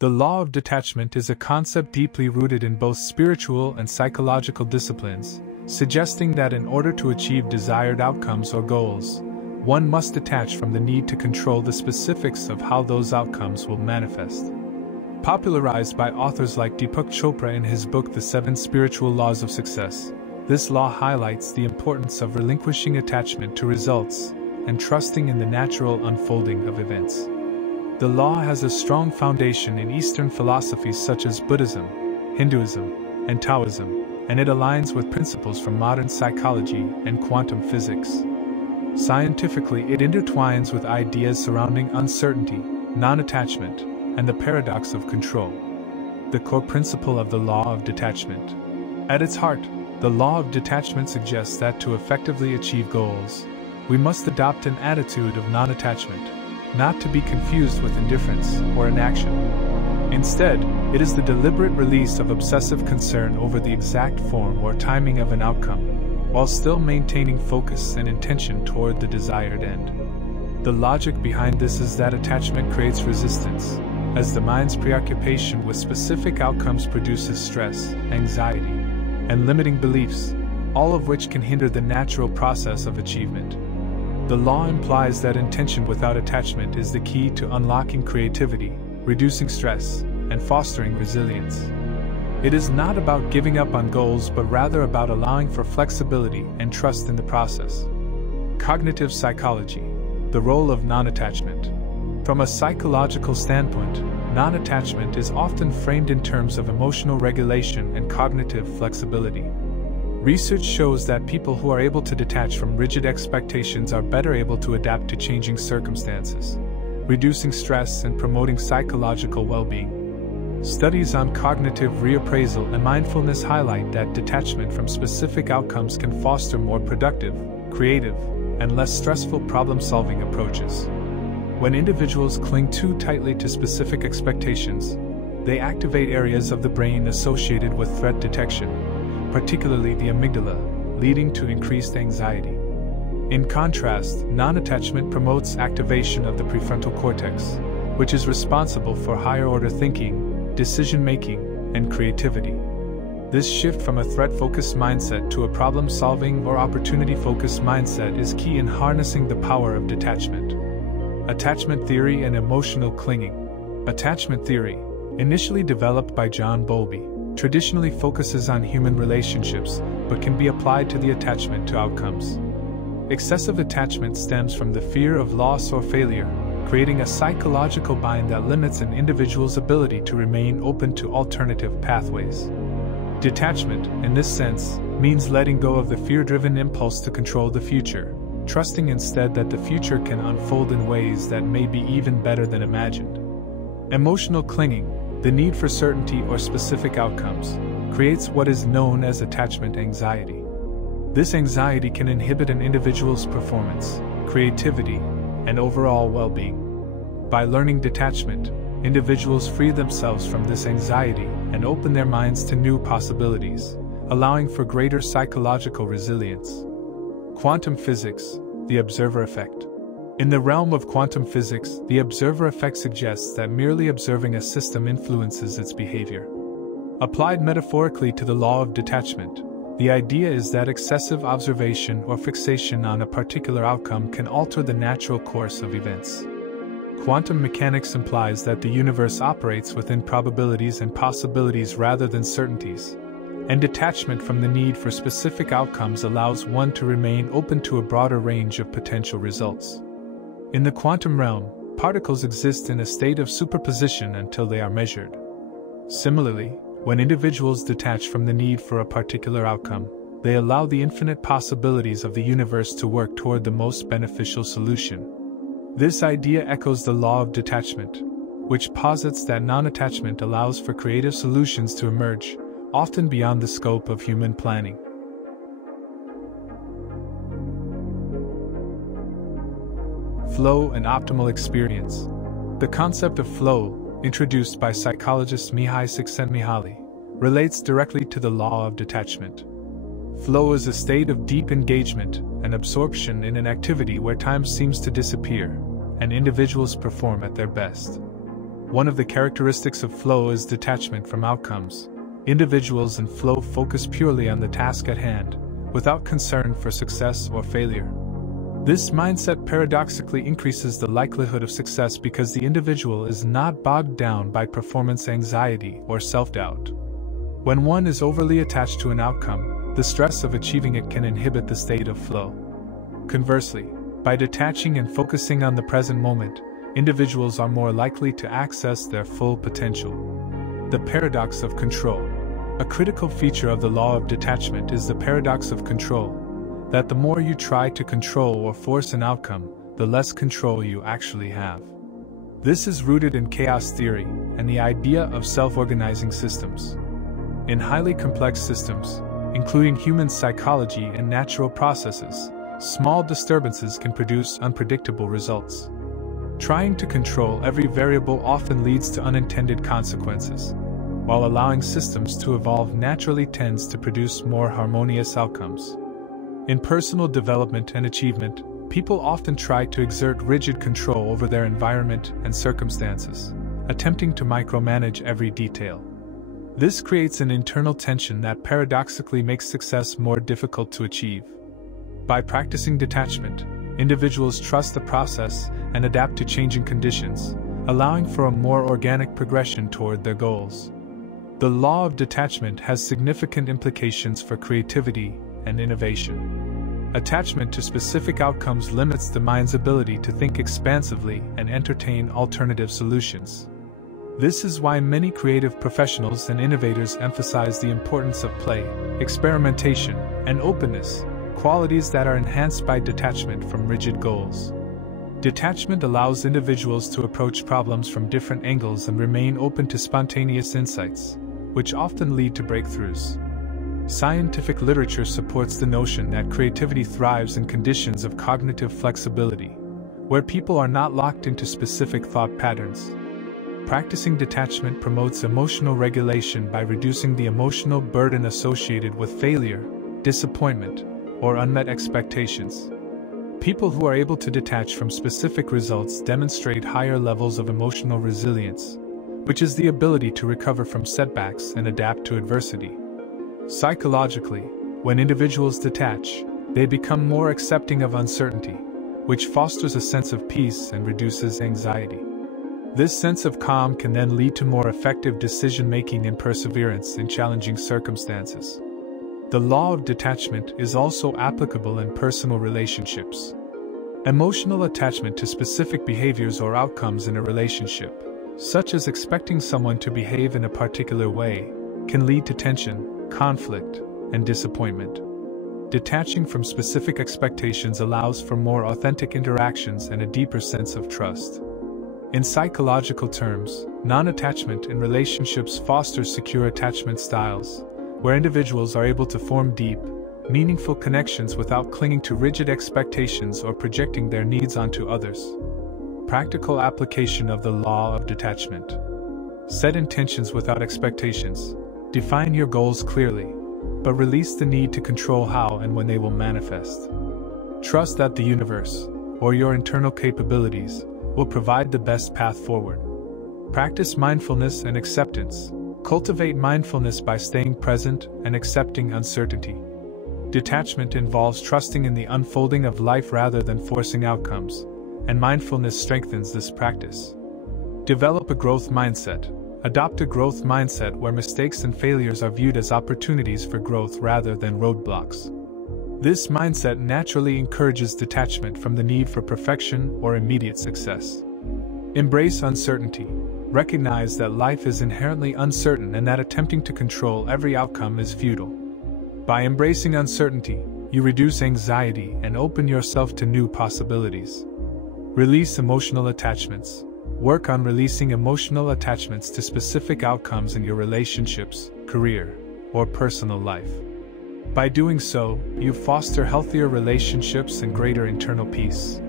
The law of detachment is a concept deeply rooted in both spiritual and psychological disciplines, suggesting that in order to achieve desired outcomes or goals, one must detach from the need to control the specifics of how those outcomes will manifest. Popularized by authors like Deepak Chopra in his book The 7 Spiritual Laws of Success, this law highlights the importance of relinquishing attachment to results and trusting in the natural unfolding of events. The law has a strong foundation in Eastern philosophies such as Buddhism, Hinduism, and Taoism, and it aligns with principles from modern psychology and quantum physics. Scientifically, it intertwines with ideas surrounding uncertainty, non-attachment, and the paradox of control. The core principle of the law of detachment. At its heart, the law of detachment suggests that to effectively achieve goals, we must adopt an attitude of non-attachment, not to be confused with indifference or inaction. Instead, it is the deliberate release of obsessive concern over the exact form or timing of an outcome, while still maintaining focus and intention toward the desired end. The logic behind this is that attachment creates resistance, as the mind's preoccupation with specific outcomes produces stress, anxiety, and limiting beliefs, all of which can hinder the natural process of achievement. The law implies that intention without attachment is the key to unlocking creativity, reducing stress, and fostering resilience. It is not about giving up on goals but rather about allowing for flexibility and trust in the process. Cognitive psychology. The role of non-attachment. From a psychological standpoint, non-attachment is often framed in terms of emotional regulation and cognitive flexibility. Research shows that people who are able to detach from rigid expectations are better able to adapt to changing circumstances, reducing stress and promoting psychological well-being. Studies on cognitive reappraisal and mindfulness highlight that detachment from specific outcomes can foster more productive, creative, and less stressful problem-solving approaches. When individuals cling too tightly to specific expectations, they activate areas of the brain associated with threat detection, particularly the amygdala, leading to increased anxiety. In contrast, non-attachment promotes activation of the prefrontal cortex, which is responsible for higher-order thinking, decision-making, and creativity. This shift from a threat-focused mindset to a problem-solving or opportunity-focused mindset is key in harnessing the power of detachment. Attachment theory and emotional clinging. Attachment theory, initially developed by John Bowlby, traditionally focuses on human relationships, but can be applied to the attachment to outcomes. Excessive attachment stems from the fear of loss or failure, creating a psychological bind that limits an individual's ability to remain open to alternative pathways. Detachment, in this sense, means letting go of the fear-driven impulse to control the future, trusting instead that the future can unfold in ways that may be even better than imagined. Emotional clinging, the need for certainty or specific outcomes, creates what is known as attachment anxiety. This anxiety can inhibit an individual's performance, creativity, and overall well-being. By learning detachment, individuals free themselves from this anxiety and open their minds to new possibilities, allowing for greater psychological resilience. Quantum physics, the observer effect. In the realm of quantum physics, the observer effect suggests that merely observing a system influences its behavior. Applied metaphorically to the law of detachment, the idea is that excessive observation or fixation on a particular outcome can alter the natural course of events. Quantum mechanics implies that the universe operates within probabilities and possibilities rather than certainties, and detachment from the need for specific outcomes allows one to remain open to a broader range of potential results. In the quantum realm, particles exist in a state of superposition until they are measured. Similarly, when individuals detach from the need for a particular outcome, they allow the infinite possibilities of the universe to work toward the most beneficial solution. This idea echoes the law of detachment, which posits that non-attachment allows for creative solutions to emerge, often beyond the scope of human planning. Flow and optimal experience. The concept of flow, introduced by psychologist Mihai Csikszentmihalyi, relates directly to the law of detachment. Flow is a state of deep engagement and absorption in an activity where time seems to disappear, and individuals perform at their best. One of the characteristics of flow is detachment from outcomes. Individuals in flow focus purely on the task at hand, without concern for success or failure. This mindset paradoxically increases the likelihood of success because the individual is not bogged down by performance anxiety or self-doubt. When one is overly attached to an outcome, the stress of achieving it can inhibit the state of flow. Conversely, by detaching and focusing on the present moment, individuals are more likely to access their full potential. The paradox of control. A critical feature of the law of detachment is the paradox of control, that the more you try to control or force an outcome, the less control you actually have. This is rooted in chaos theory and the idea of self-organizing systems. In highly complex systems, including human psychology and natural processes, small disturbances can produce unpredictable results. Trying to control every variable often leads to unintended consequences, while allowing systems to evolve naturally tends to produce more harmonious outcomes. In personal development and achievement, people often try to exert rigid control over their environment and circumstances, attempting to micromanage every detail. This creates an internal tension that paradoxically makes success more difficult to achieve. By practicing detachment, individuals trust the process and adapt to changing conditions, allowing for a more organic progression toward their goals. The law of detachment has significant implications for creativity and innovation. Attachment to specific outcomes limits the mind's ability to think expansively and entertain alternative solutions. This is why many creative professionals and innovators emphasize the importance of play, experimentation, and openness, qualities that are enhanced by detachment from rigid goals. Detachment allows individuals to approach problems from different angles and remain open to spontaneous insights, which often lead to breakthroughs. Scientific literature supports the notion that creativity thrives in conditions of cognitive flexibility, where people are not locked into specific thought patterns. Practicing detachment promotes emotional regulation by reducing the emotional burden associated with failure, disappointment, or unmet expectations. People who are able to detach from specific results demonstrate higher levels of emotional resilience, which is the ability to recover from setbacks and adapt to adversity. Psychologically, when individuals detach, they become more accepting of uncertainty, which fosters a sense of peace and reduces anxiety. This sense of calm can then lead to more effective decision-making and perseverance in challenging circumstances. The law of detachment is also applicable in personal relationships. Emotional attachment to specific behaviors or outcomes in a relationship, such as expecting someone to behave in a particular way, can lead to tension, conflict, and disappointment. Detaching from specific expectations allows for more authentic interactions and a deeper sense of trust. In psychological terms, non-attachment in relationships fosters secure attachment styles, where individuals are able to form deep, meaningful connections without clinging to rigid expectations or projecting their needs onto others. Practical application of the law of detachment. Set intentions without expectations. Define your goals clearly, but release the need to control how and when they will manifest. Trust that the universe, or your internal capabilities, will provide the best path forward. Practice mindfulness and acceptance. Cultivate mindfulness by staying present and accepting uncertainty. Detachment involves trusting in the unfolding of life rather than forcing outcomes, and mindfulness strengthens this practice. Develop a growth mindset. Adopt a growth mindset where mistakes and failures are viewed as opportunities for growth rather than roadblocks. This mindset naturally encourages detachment from the need for perfection or immediate success. Embrace uncertainty. Recognize that life is inherently uncertain and that attempting to control every outcome is futile. By embracing uncertainty, you reduce anxiety and open yourself to new possibilities. Release emotional attachments. Work on releasing emotional attachments to specific outcomes in your relationships, career, or personal life. By doing so, you foster healthier relationships and greater internal peace.